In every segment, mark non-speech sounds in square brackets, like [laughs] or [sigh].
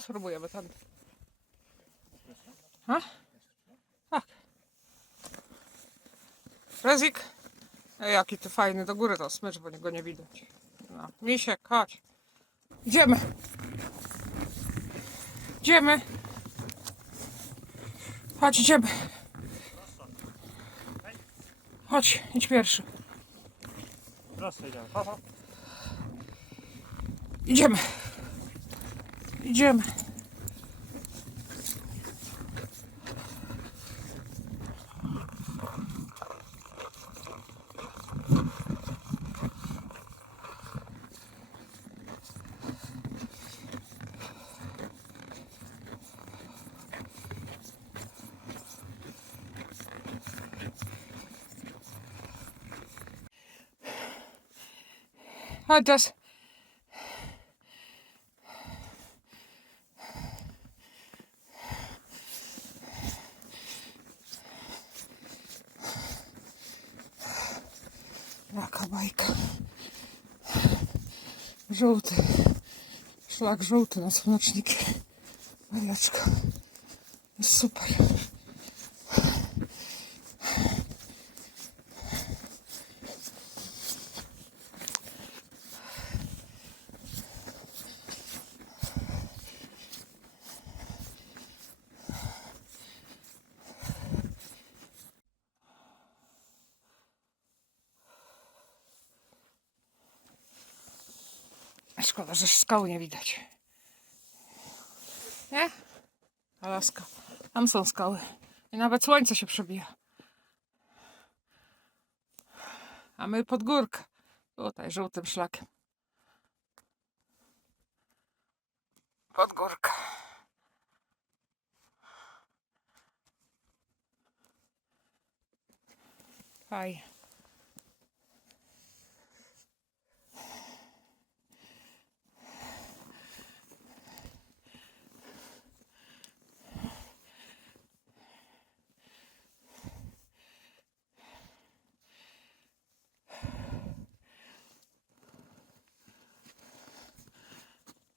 Tu spróbujemy tam. A? Tak. Rezik. Ej, jaki ty fajny. Do góry to smycz, bo go nie widać. No. Misiek, chodź. Idziemy. Idziemy. Chodź, idziemy. Chodź, idź pierwszy. Prosto idziemy. Idziemy. Idziemy. Chodź байка. Жовтий. Шлак жовтий на сонячник. Малячка. Супер. Szkoda, że skał nie widać. Nie? Alaska. Tam są skały. I nawet słońce się przebija. A my pod górkę. Tutaj żółtym szlakiem. Pod górkę. Fajnie.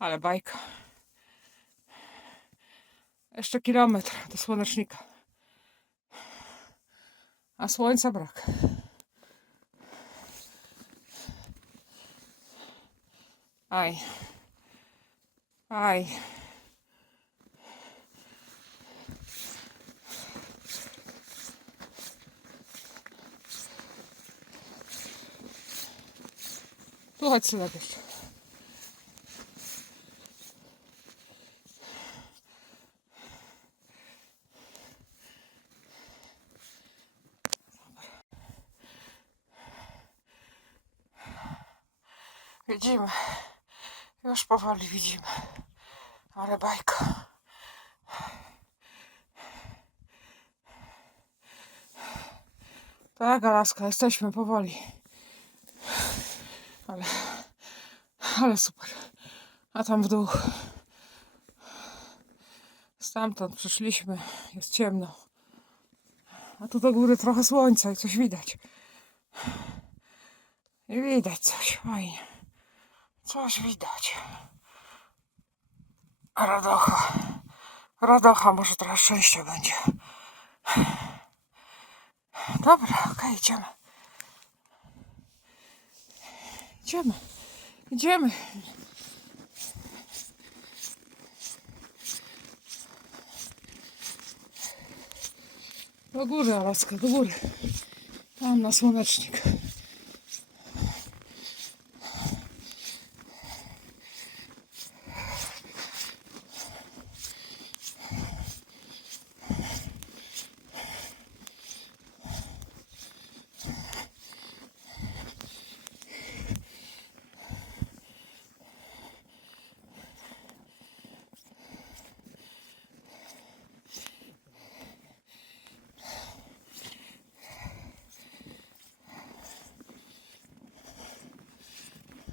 Ale bajka. Jeszcze kilometr do słonecznika. A słońca brak. Aj. Aj. Tu chodź sobie. Widzimy. Już powoli widzimy. Ale bajka. Tak, Alaska, jesteśmy powoli. Ale, ale super. A tam w dół. Stamtąd przyszliśmy. Jest ciemno. A tu do góry trochę słońca i coś widać. I widać coś fajnie. Coś widać. Radocha. Radocha, może trochę szczęścia będzie. Dobra, okej, idziemy. Idziemy. Idziemy. Do góry, Alaska, do góry. Tam na słonecznik.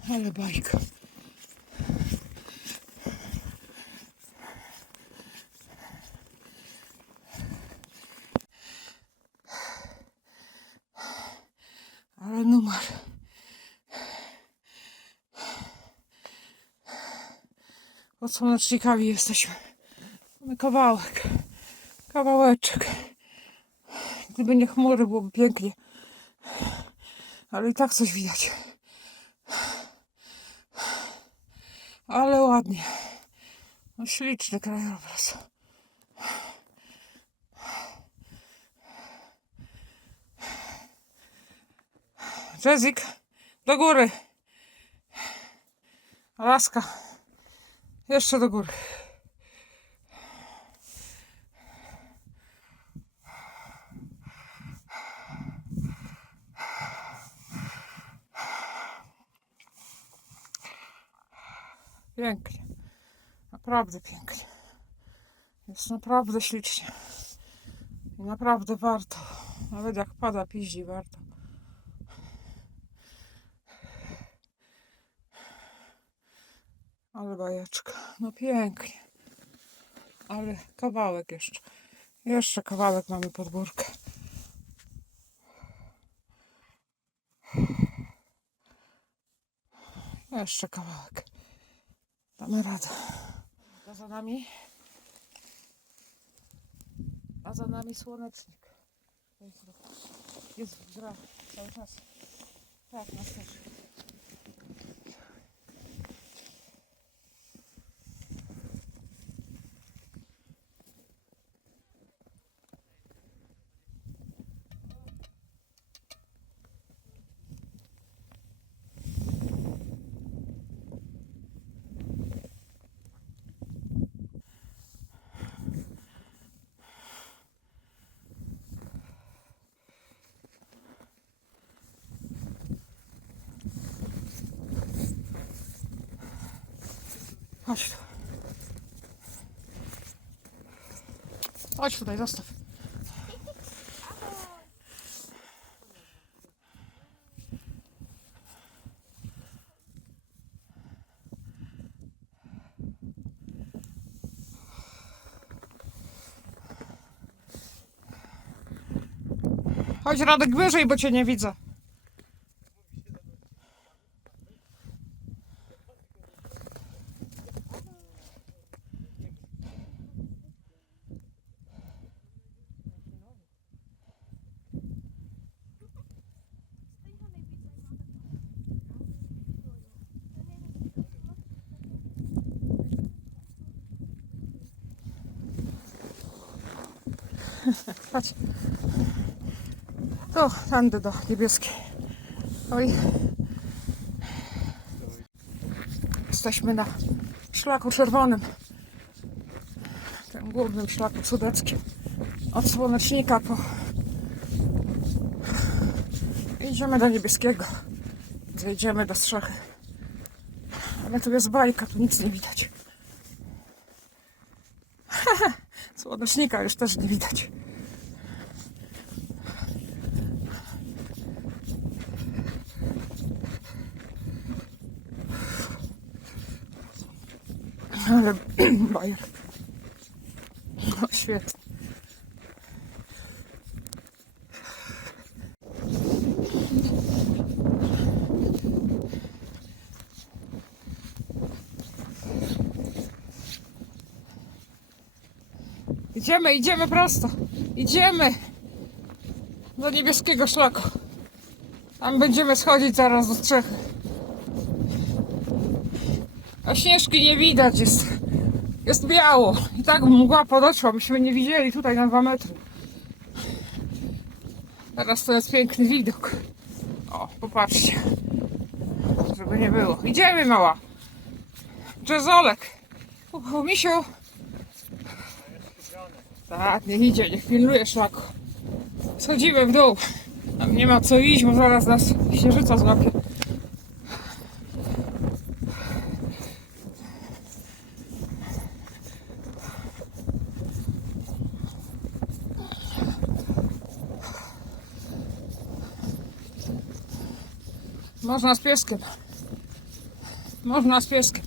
Ale bajka. Ale numer. pod słonecznikami jesteśmy. Mamy kawałek. Kawałeczek. Gdyby nie chmury, byłoby pięknie. Ale i tak coś widać. Ale ładnie. No śliczny krajobraz. Jezik, do góry. Alaska. Jeszcze do góry. Pięknie. Naprawdę pięknie. Jest naprawdę ślicznie. I naprawdę warto. Nawet jak pada piździ, warto. Ale bajeczka. No pięknie. Ale kawałek jeszcze. Jeszcze kawałek mamy pod górkę. Jeszcze kawałek. Damy radę. A za nami? A za nami słonecznik. Jest, jest gra cały czas. Tak, nas też. Chodź tu. Chodź tutaj, zostaw. Chodź Radek wyżej, bo cię nie widzę. Chodź. Tu, tędy do niebieskiej. Oj. Jesteśmy na szlaku czerwonym. Tym głównym szlaku sudeckim. Od słonecznika po... Idziemy do niebieskiego. Zejdziemy do strzechy. Ale tu jest bajka, tu nic nie widać. Słonecznika już też nie widać. Ale [clears throat] bajek. No świetnie. Idziemy, idziemy prosto. Idziemy do niebieskiego szlaku. Tam będziemy schodzić zaraz do strzechy. A śnieżki nie widać, jest, jest biało. I tak mgła podeszła, myśmy nie widzieli tutaj na dwa metry. Teraz to jest piękny widok. O, popatrzcie. Żeby nie było. Idziemy, mała. Jazzolek. Misiu. Tak, niech idzie, niech pilnuje szlaku. Schodzimy w dół. Tam nie ma co iść, bo zaraz nas księżyca złapie. Można z pieskiem. Można z pieskiem.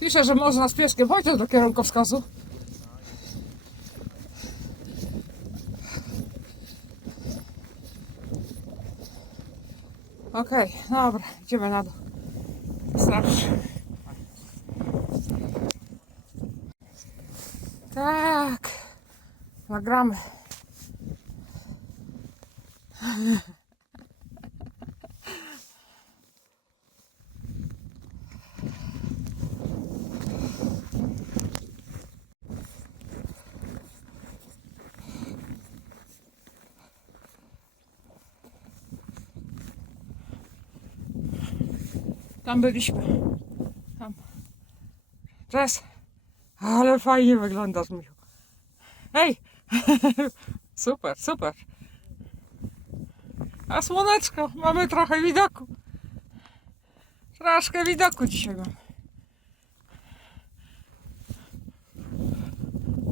Pisze, że można z pieskiem. Chodź do kierunkowskazu. Okej, okay, dobra, idziemy na dół. Starszy. Tak, nagramy. Tam byliśmy. Tam. Cześć. Ale fajnie wyglądasz, Michu. Hej! [laughs] super, super. A słoneczko, mamy trochę widoku. Troszkę widoku dzisiaj mamy.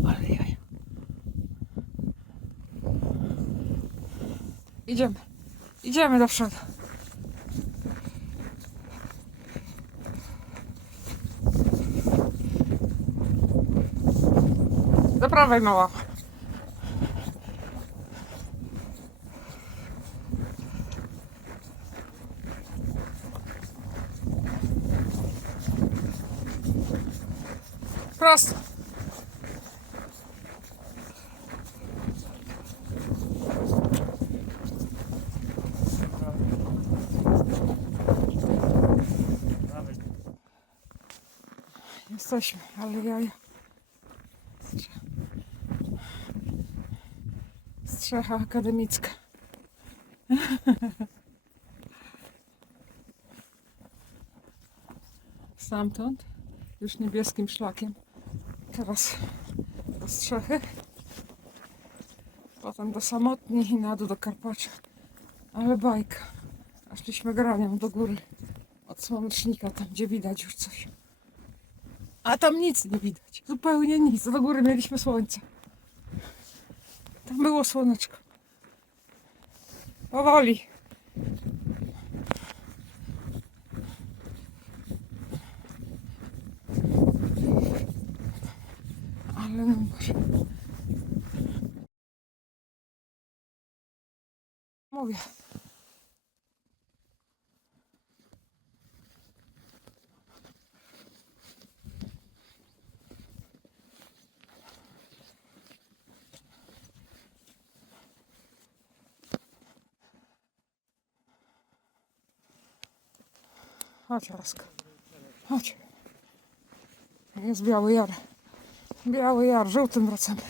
Ale jaj. Idziemy. Idziemy do przodu. Do prawej mała. Prosto. Jesteśmy, ale jaja. Strzecha akademicka. [laughs] Stamtąd, już niebieskim szlakiem. Teraz do strzechy. Potem do samotni i na dół do Karpacza. Ale bajka. A szliśmy granią do góry. Od słonecznika, tam gdzie widać już coś. A tam nic nie widać. Zupełnie nic. Do góry mieliśmy słońce. Tam było słoneczko. Powoli. Ale numer. Mówię. Laska. Chodź. Jest Biały Jar. Biały Jar, żółtym wracamy.